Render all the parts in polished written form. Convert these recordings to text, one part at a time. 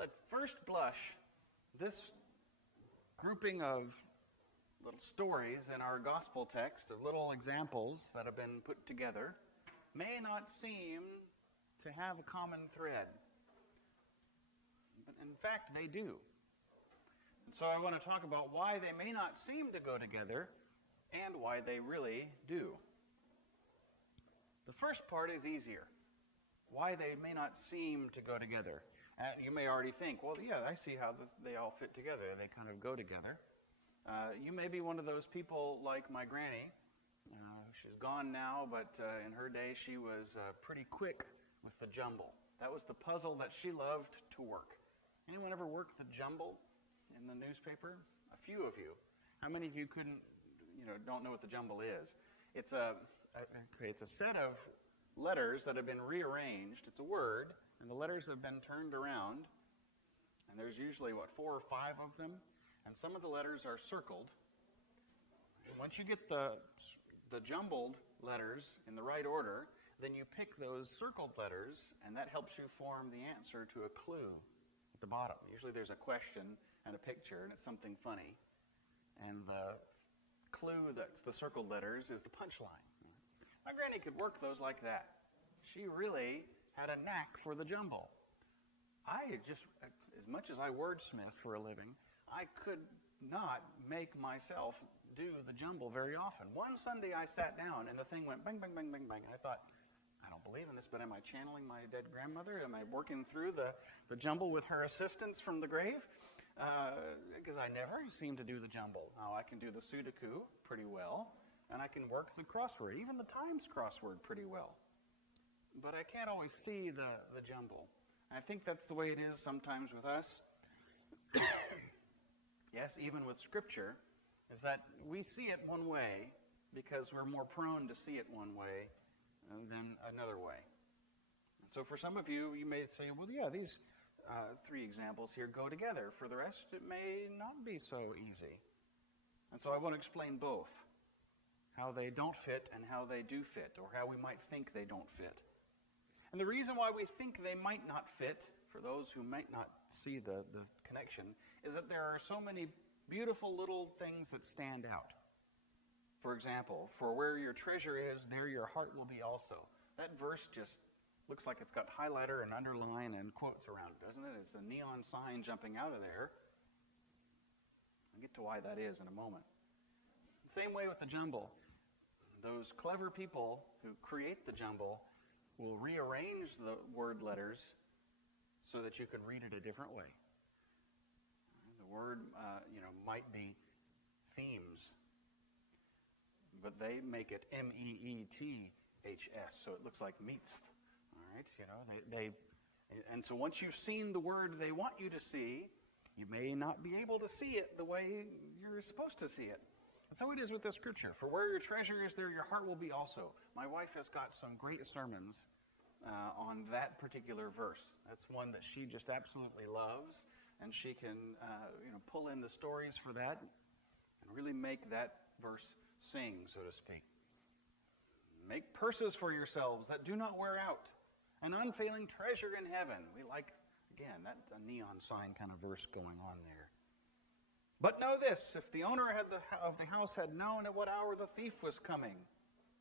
Well, at first blush, this grouping of little stories in our gospel text, of little examples that have been put together, may not seem to have a common thread. But in fact, they do. And so I want to talk about why they may not seem to go together and why they really do. The first part is easier. Why they may not seem to go together. And you may already think, well, yeah, I see how they all fit together. They kind of go together. You may be one of those people like my granny. She's gone now, but in her day she was pretty quick with the jumble. That was the puzzle that she loved to work. Anyone ever work the jumble in the newspaper? A few of you. How many of you don't know what the jumble is? It's a set of letters that have been rearranged. It's a word, and the letters have been turned around. And there's usually, 4 or 5 of them. And some of the letters are circled. And once you get the jumbled letters in the right order, then you pick those circled letters, and that helps you form the answer to a clue at the bottom. Usually there's a question and a picture, and it's something funny. And the clue that's the circled letters is the punchline. My granny could work those like that. She really had a knack for the jumble. As much as I wordsmith for a living, I could not make myself do the jumble very often. One Sunday I sat down and the thing went bang, bang, bang, bang, bang. And I thought, I don't believe in this, but am I channeling my dead grandmother? Am I working through the jumble with her assistance from the grave? Because I never seem to do the jumble. Now, I can do the Sudoku pretty well, and I can work the crossword, even the Times crossword pretty well. But I can't always see the jumble. I think that's the way it is sometimes with us. Yes, even with Scripture, is that we see it one way because we're more prone to see it one way than another way. And so for some of you, you may say, well, yeah, these 3 examples here go together. For the rest, it may not be so easy. And so I want to explain both, how they don't fit and how they do fit, or how we might think they don't fit. And the reason why we think they might not fit, for those who might not see the connection, is that there are so many beautiful little things that stand out. For example, for where your treasure is, there your heart will be also. That verse just looks like it's got highlighter and underline and quotes around it, doesn't it? It's a neon sign jumping out of there. I'll get to why that is in a moment. Same way with the jumble. Those clever people who create the jumble will rearrange the word letters so that you can read it a different way. The word, might be themes, but they make it meeths, so it looks like meats. All right, and so once you've seen the word they want you to see, you may not be able to see it the way you're supposed to see it. And so it is with the Scripture. For where your treasure is, there your heart will be also. My wife has got some great sermons on that particular verse. That's one that she just absolutely loves, and she can pull in the stories for that and really make that verse sing, so to speak. Make purses for yourselves that do not wear out, an unfailing treasure in heaven. We like, again, that a neon sign kind of verse going on there. But know this, if the owner of the house had known at what hour the thief was coming.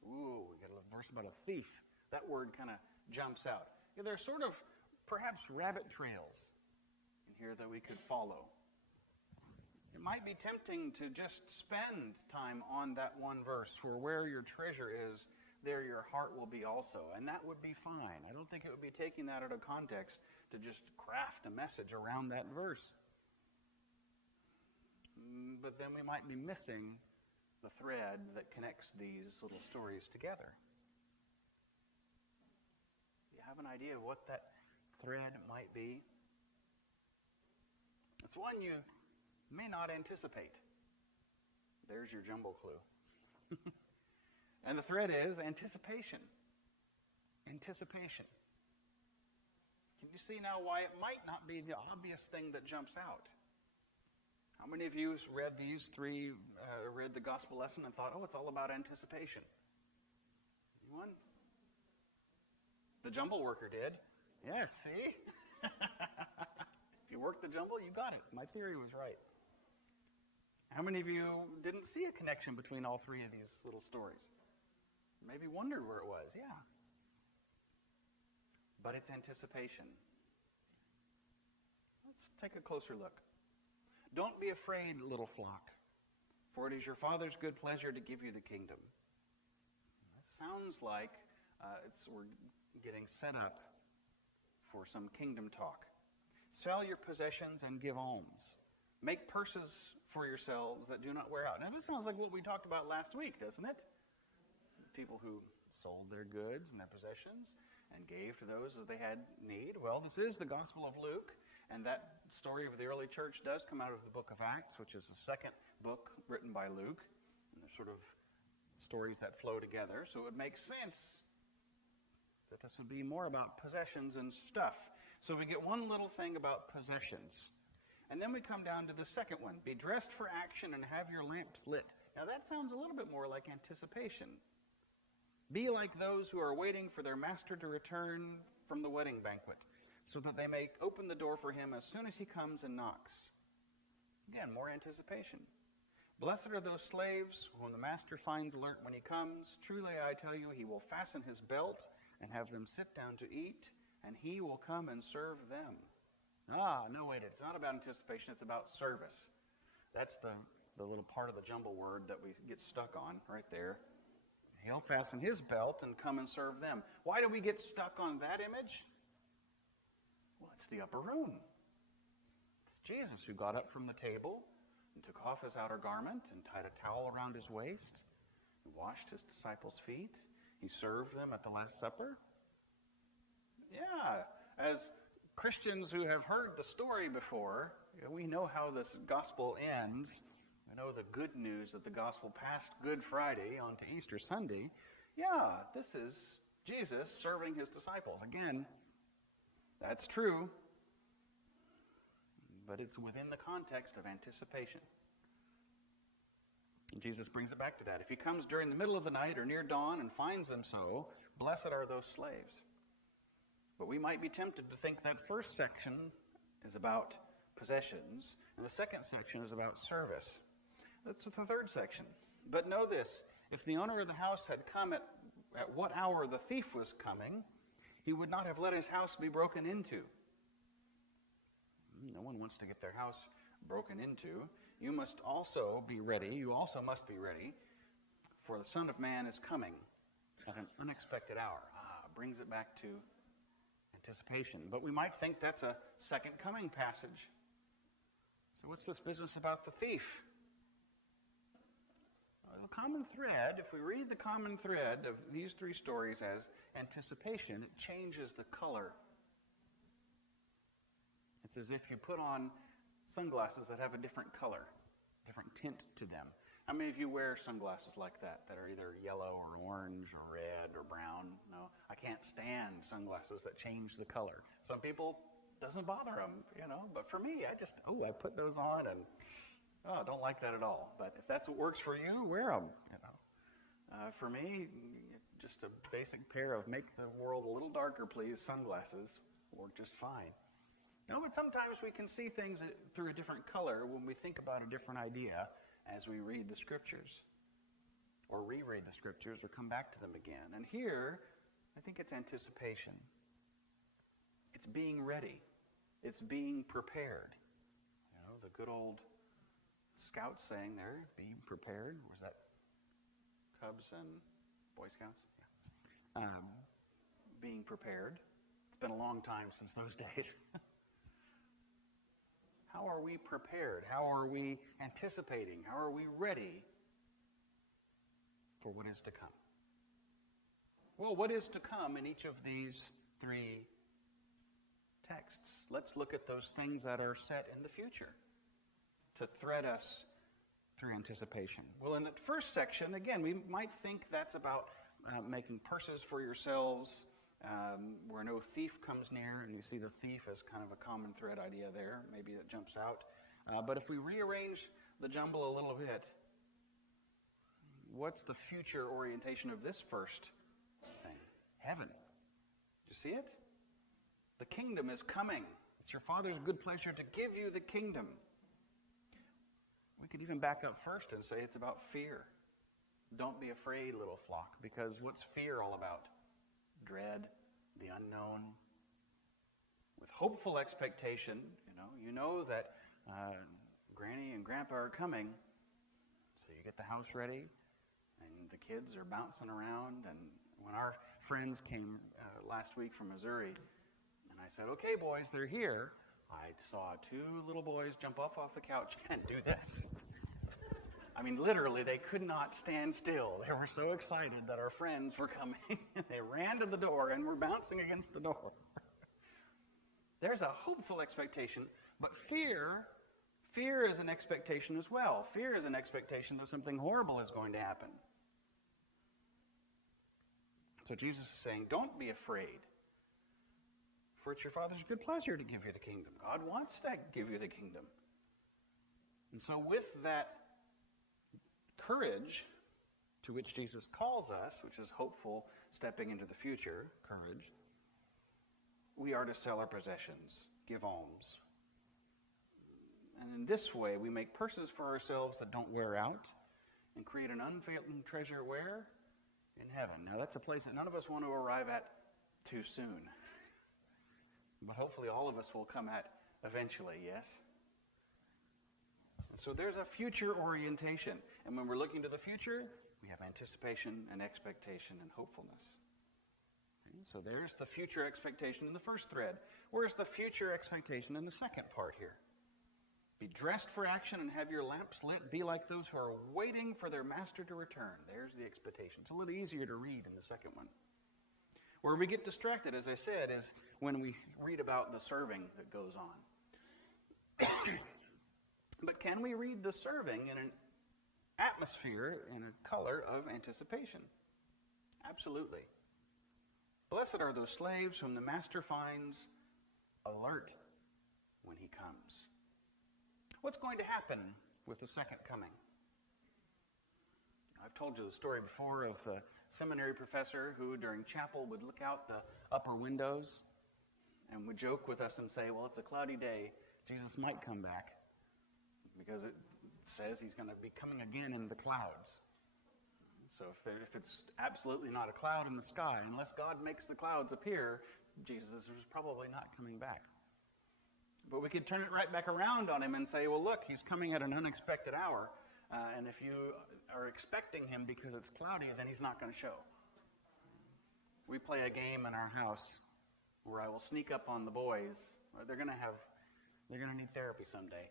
Ooh, we got a verse about a thief. That word kind of jumps out. There are sort of perhaps rabbit trails in here that we could follow. It might be tempting to just spend time on that one verse, for where your treasure is, there your heart will be also. And that would be fine. I don't think it would be taking that out of context to just craft a message around that verse. But then we might be missing the thread that connects these little stories together. You have an idea of what that thread might be? It's one you may not anticipate. There's your jumble clue. And the thread is anticipation. Anticipation. Can you see now why it might not be the obvious thing that jumps out? How many of you read these 3, read the gospel lesson and thought, oh, it's all about anticipation? Anyone? The jumble worker did. Yes, see? If you the jumble? You got it. My theory was right. How many of you didn't see a connection between all three of these little stories? Maybe wondered where it was. Yeah. But it's anticipation. Let's take a closer look. Don't be afraid, little flock, for it is your Father's good pleasure to give you the kingdom. That sounds like we're getting set up for some kingdom talk. Sell your possessions and give alms. Make purses for yourselves that do not wear out. Now, this sounds like what we talked about last week, doesn't it? People who sold their goods and their possessions and gave to those as they had need. Well, this is the Gospel of Luke, and that story of the early church does come out of the book of Acts, which is the second book written by Luke. And they're sort of stories that flow together, so it would make sense that this would be more about possessions and stuff. So we get one little thing about possessions. And then we come down to the second one. Be dressed for action and have your lamps lit. Now that sounds a little bit more like anticipation. Be like those who are waiting for their master to return from the wedding banquet, so that they may open the door for him as soon as he comes and knocks. Again, more anticipation. Blessed are those slaves whom the master finds alert when he comes. Truly I tell you, he will fasten his belt and have them sit down to eat, and he will come and serve them. No, wait, it's not about anticipation, it's about service. That's the little part of the jumble word that we get stuck on right there. He'll fasten his belt and come and serve them. Why do we get stuck on that image? Well, it's the upper room. It's Jesus who got up from the table and took off his outer garment and tied a towel around his waist. He washed his disciples' feet. He served them at the Last Supper. Yeah, as Christians who have heard the story before, we know how this gospel ends. We know the good news that the gospel passed Good Friday onto Easter Sunday. Yeah, this is Jesus serving his disciples. Again, that's true, but it's within the context of anticipation. And Jesus brings it back to that. If he comes during the middle of the night or near dawn and finds them so, blessed are those slaves. But we might be tempted to think that first section is about possessions, and the second section is about service. That's the third section. But know this, if the owner of the house had come at what hour the thief was coming, he would not have let his house be broken into. No one wants to get their house broken into. You must also be ready. You also must be ready, for the Son of Man is coming at an unexpected hour. Brings it back to anticipation. But we might think that's a second coming passage. So what's this business about the thief? The common thread, if we read the common thread of these three stories as anticipation, it changes the color. It's as if you put on sunglasses that have a different color, different tint to them. How many of you wear sunglasses like that are either yellow or orange or red or brown? No, I can't stand sunglasses that change the color. Some people, doesn't bother them, but for me, I put those on and I don't like that at all. But if that's what works for you, wear them. For me, just a basic pair of make the world a little darker, please, sunglasses work just fine. But sometimes we can see things through a different color when we think about a different idea as we read the scriptures or reread the scriptures or come back to them again. And here, I think it's anticipation. It's being ready. It's being prepared. The good old Scouts saying there, be prepared. Was that Cubs and Boy Scouts? Yeah. Being prepared. It's been a long time since those days. How are we prepared? How are we anticipating? How are we ready for what is to come? Well, what is to come in each of these three texts? Let's look at those things that are set in the future to thread us through anticipation. Well, in the first section, again, we might think that's about making purses for yourselves, where no thief comes near, and you see the thief as kind of a common thread idea there. Maybe that jumps out. But if we rearrange the jumble a little bit, what's the future orientation of this first thing? Heaven. Do you see it? The kingdom is coming. It's your Father's good pleasure to give you the kingdom. We could even back up first and say it's about fear. Don't be afraid, little flock, because what's fear all about? Dread, the unknown. With hopeful expectation, you know that Granny and Grandpa are coming, so you get the house ready, and the kids are bouncing around. And when our friends came last week from Missouri, and I said, "Okay, boys, they're here," I saw two little boys jump off the couch and do this. I mean, literally, they could not stand still. They were so excited that our friends were coming. They ran to the door and were bouncing against the door. There's a hopeful expectation, but fear is an expectation as well. Fear is an expectation that something horrible is going to happen. So Jesus is saying, don't be afraid, for it's your Father's good pleasure to give you the kingdom. God wants to give you the kingdom. And so with that courage to which Jesus calls us, which is hopeful, stepping into the future, courage, we are to sell our possessions, give alms. And in this way, we make purses for ourselves that don't wear out and create an unfailing treasure where? In heaven. Now, that's a place that none of us want to arrive at too soon. But hopefully all of us will come at eventually, yes? And so there's a future orientation. And when we're looking to the future, we have anticipation and expectation and hopefulness. Okay? So there's the future expectation in the first thread. Where's the future expectation in the second part here? Be dressed for action and have your lamps lit. Be like those who are waiting for their master to return. There's the expectation. It's a little easier to read in the second one. Where we get distracted, as I said, is when we read about the serving that goes on. But can we read the serving in an atmosphere, in a color of anticipation? Absolutely. Blessed are those slaves whom the master finds alert when he comes. What's going to happen with the second coming? I've told you the story before of the seminary professor who, during chapel, would look out the upper windows and would joke with us and say, well, it's a cloudy day. Jesus might come back because it says he's going to be coming again in the clouds. So if it's absolutely not a cloud in the sky, unless God makes the clouds appear, Jesus is probably not coming back. But we could turn it right back around on him and say, well, look, he's coming at an unexpected hour. And if you are expecting him because it's cloudy, then he's not going to show. We play a game in our house where I will sneak up on the boys. They're going to need therapy someday.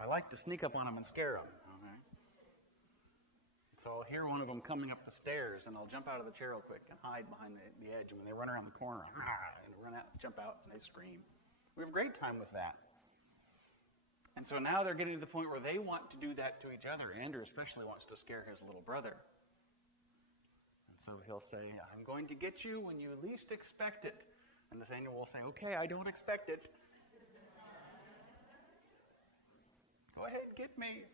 I like to sneak up on them and scare them. Okay? So I'll hear one of them coming up the stairs, and I'll jump out of the chair real quick and hide behind the edge. And when they run around the corner, and run out, jump out, and they scream. We have a great time with that. And so now they're getting to the point where they want to do that to each other. Andrew especially wants to scare his little brother. And so he'll say, I'm going to get you when you least expect it. And Nathaniel will say, okay, I don't expect it. Go ahead, get me.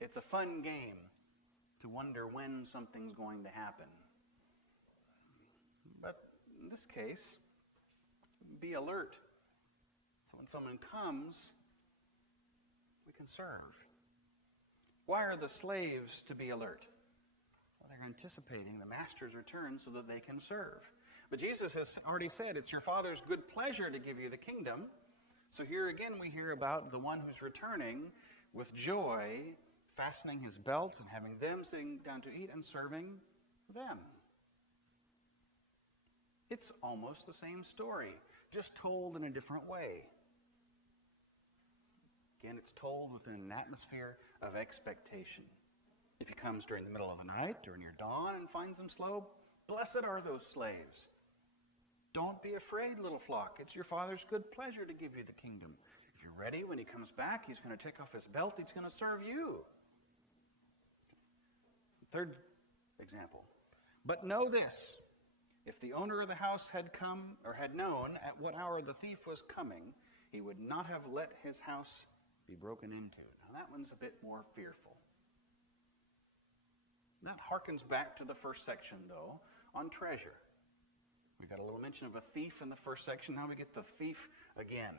It's a fun game to wonder when something's going to happen. But in this case, be alert. So when someone comes, we can serve. Why are the slaves to be alert? Well, they're anticipating the master's return so that they can serve. But Jesus has already said it's your Father's good pleasure to give you the kingdom. So here again we hear about the one who's returning with joy, fastening his belt and having them sitting down to eat and serving them. It's almost the same story, just told in a different way. Again, it's told within an atmosphere of expectation. If he comes during the middle of the night, during your dawn, and finds them slow, blessed are those slaves. Don't be afraid, little flock. It's your Father's good pleasure to give you the kingdom. If you're ready, when he comes back, he's going to take off his belt. He's going to serve you. Third example. But know this. If the owner of the house had come or had known at what hour the thief was coming, he would not have let his house be broken into. Now that one's a bit more fearful. That harkens back to the first section, though, on treasure. We got a little mention of a thief in the first section. Now we get the thief again.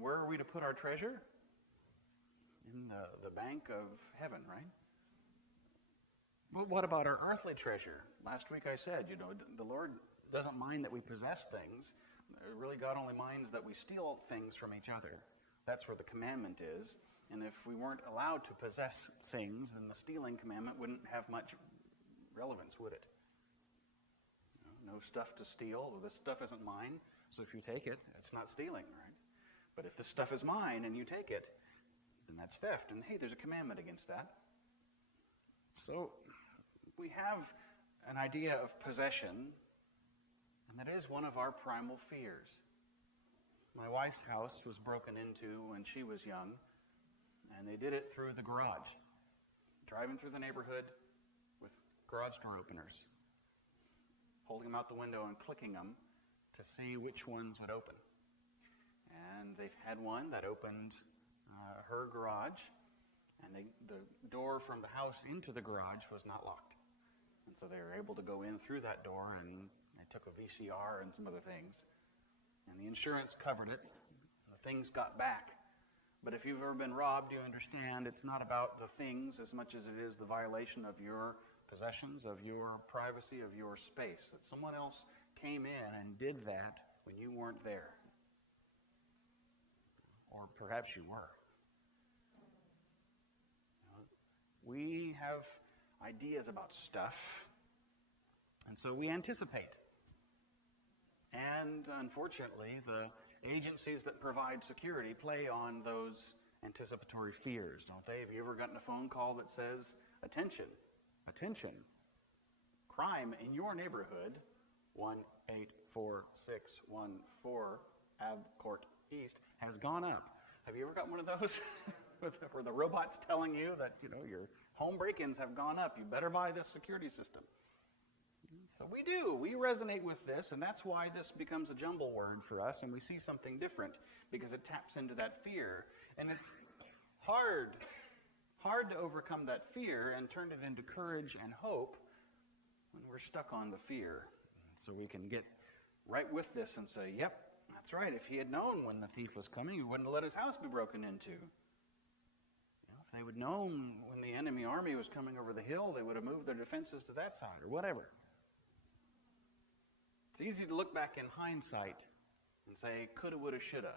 Where are we to put our treasure? In the bank of heaven, right? But what about our earthly treasure? Last week I said, the Lord doesn't mind that we possess things. Really, God only minds that we steal things from each other. That's where the commandment is. And if we weren't allowed to possess things, then the stealing commandment wouldn't have much relevance, would it? No stuff to steal. Well, this stuff isn't mine, so if you take it, it's not stealing, right? But if the stuff is mine and you take it, then that's theft. And hey, there's a commandment against that. So we have an idea of possession, and that is one of our primal fears. My wife's house was broken into when she was young, and they did it through the garage. Driving through the neighborhood with garage door openers, holding them out the window and clicking them to see which ones would open. And they've had one that opened her garage, and the door from the house into the garage was not locked. And so they were able to go in through that door, and they took a VCR and some other things. And the insurance covered it. The things got back. But if you've ever been robbed, you understand it's not about the things as much as it is the violation of your possessions, of your privacy, of your space. That someone else came in and did that when you weren't there. Or perhaps you were. We have ideas about stuff, and so we anticipate. And unfortunately, the agencies that provide security play on those anticipatory fears, don't they? Have you ever gotten a phone call that says, attention, crime in your neighborhood, 184614 Ave Court East, has gone up? Have you ever got one of those where the robot's telling you that, your home break-ins have gone up? You better buy this security system. So we do. We resonate with this, and that's why this becomes a jumble word for us, and we see something different because it taps into that fear. And it's hard to overcome that fear and turn it into courage and hope when we're stuck on the fear. So we can get right with this and say, yep, that's right. If he had known when the thief was coming, he wouldn't have let his house be broken into. If they would have known when the enemy army was coming over the hill, they would have moved their defenses to that side or whatever. It's easy to look back in hindsight and say, coulda, woulda, shoulda.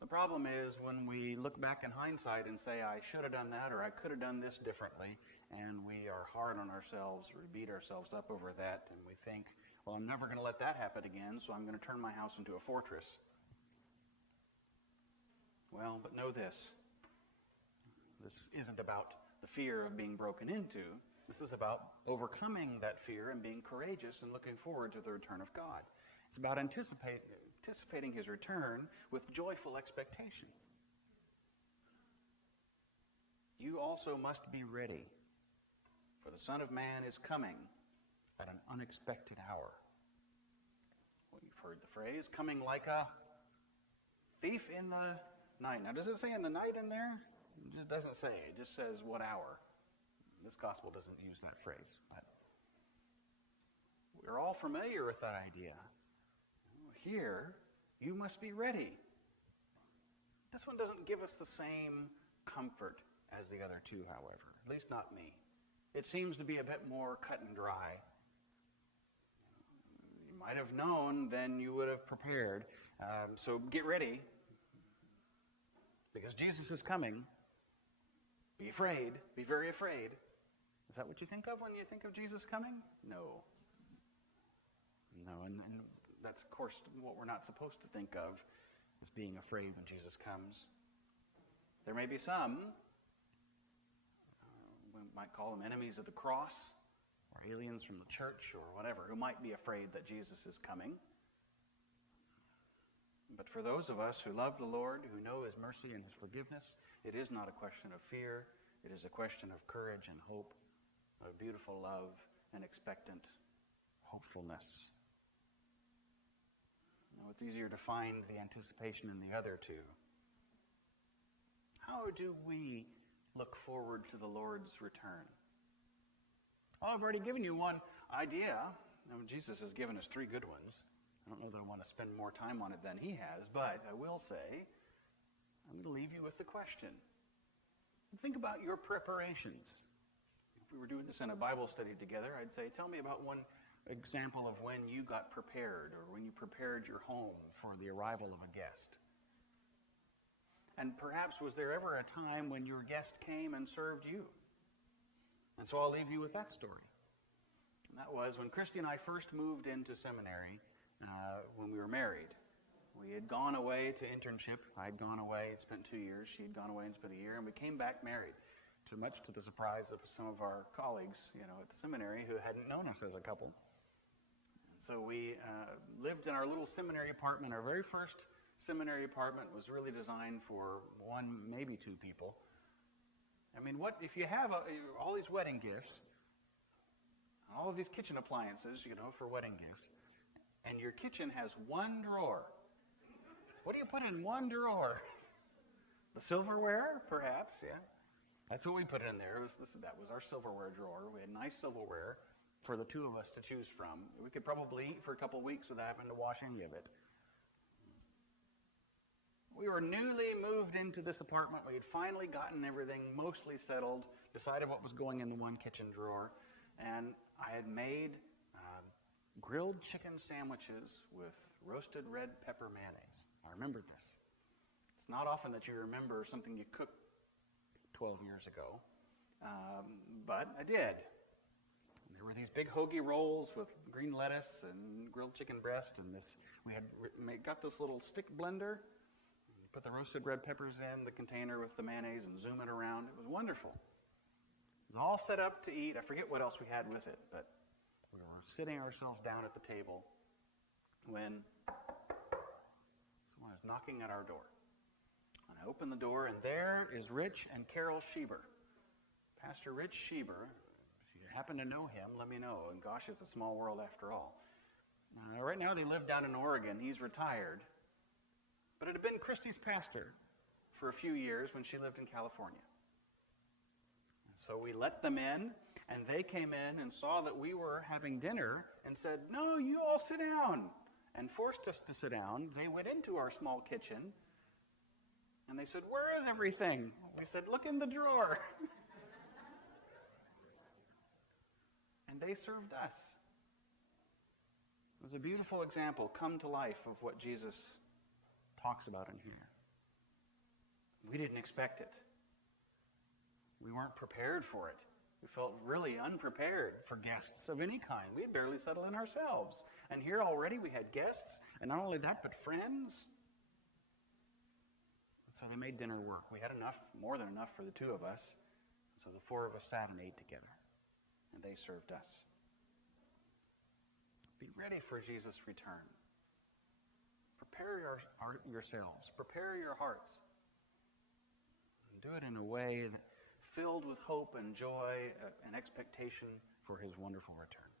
The problem is when we look back in hindsight and say, I should have done that or I could have done this differently, and we are hard on ourselves, we beat ourselves up over that, and we think, well, I'm never going to let that happen again, so I'm going to turn my house into a fortress. Well, but know this. This isn't about the fear of being broken into. This is about overcoming that fear and being courageous and looking forward to the return of God. It's about anticipating his return with joyful expectation. You also must be ready, for the Son of Man is coming at an unexpected hour. Well, you've heard the phrase, coming like a thief in the night. Now, does it say in the night in there? It just doesn't say. It just says what hour. This gospel doesn't use that phrase. But we're all familiar with that idea. Here, you must be ready. This one doesn't give us the same comfort as the other two, however. At least not me. It seems to be a bit more cut and dry. You might have known, then you would have prepared. So get ready, because Jesus is coming. Be afraid. Be very afraid. Is that what you think of when you think of Jesus coming? No. And that's, of course, what we're not supposed to think of, is being afraid when Jesus comes. There may be some, we might call them enemies of the cross, or aliens from the church, or whatever, who might be afraid that Jesus is coming. But for those of us who love the Lord, who know his mercy and his forgiveness, it is not a question of fear. It is a question of courage and hope, of beautiful love and expectant hopefulness. Now, it's easier to find the anticipation in the other two. How do we look forward to the Lord's return? Well, I've already given you one idea. Now, Jesus has given us 3 good ones. I don't know that I want to spend more time on it than he has, but I will say, I'm going to leave you with the question. Think about your preparations. If we were doing this in a Bible study together, I'd say, tell me about one example of when you got prepared or when you prepared your home for the arrival of a guest. And perhaps was there ever a time when your guest came and served you? And so I'll leave you with that story. And that was when Christy and I first moved into seminary when we were married. We had gone away to internship. I had gone away and spent 2 years. She had gone away and spent a year. And we came back married, much to the surprise of some of our colleagues, at the seminary who hadn't known us as a couple. And so we lived in our little seminary apartment. Our very first seminary apartment was really designed for 1, maybe 2 people. I mean, what if you have all these wedding gifts, all of these kitchen appliances, for wedding gifts, and your kitchen has 1 drawer? What do you put in 1 drawer? The silverware, perhaps, yeah. That's what we put in there. That was our silverware drawer. We had nice silverware for the 2 of us to choose from. We could probably eat for a couple weeks without having to wash any of it. We were newly moved into this apartment. We had finally gotten everything mostly settled, decided what was going in the 1 kitchen drawer, and I had made grilled chicken sandwiches with roasted red pepper mayonnaise. I remembered this. It's not often that you remember something you cooked 12 years ago, but I did. And there were these big hoagie rolls with green lettuce and grilled chicken breast, and we had got this little stick blender. Put the roasted red peppers in the container with the mayonnaise and zoom it around. It was wonderful. It was all set up to eat. I forget what else we had with it, but we were sitting ourselves down at the table when someone was knocking at our door. And I opened the door, and there is Rich and Carol Schieber. Pastor Rich Schieber. If you happen to know him, let me know. And gosh, it's a small world after all. Right now they live down in Oregon. He's retired. But it had been Christy's pastor for a few years when she lived in California. And so we let them in, and they came in and saw that we were having dinner and said, "No, you all sit down," and forced us to sit down. They went into our small kitchen, and they said, "Where is everything?" We said, "Look in the drawer." And they served us. It was a beautiful example, come to life, of what Jesus talks about in here. We didn't expect it. We weren't prepared for it. We felt really unprepared for guests of any kind. We had barely settled in ourselves. And here already we had guests, and not only that, but friends. And so they made dinner work. We had enough, more than enough for the 2 of us. So the 4 of us sat and ate together, and they served us. Be ready for Jesus' return. Prepare yourselves. Prepare your hearts. And do it in a way filled with hope and joy and expectation for his wonderful return.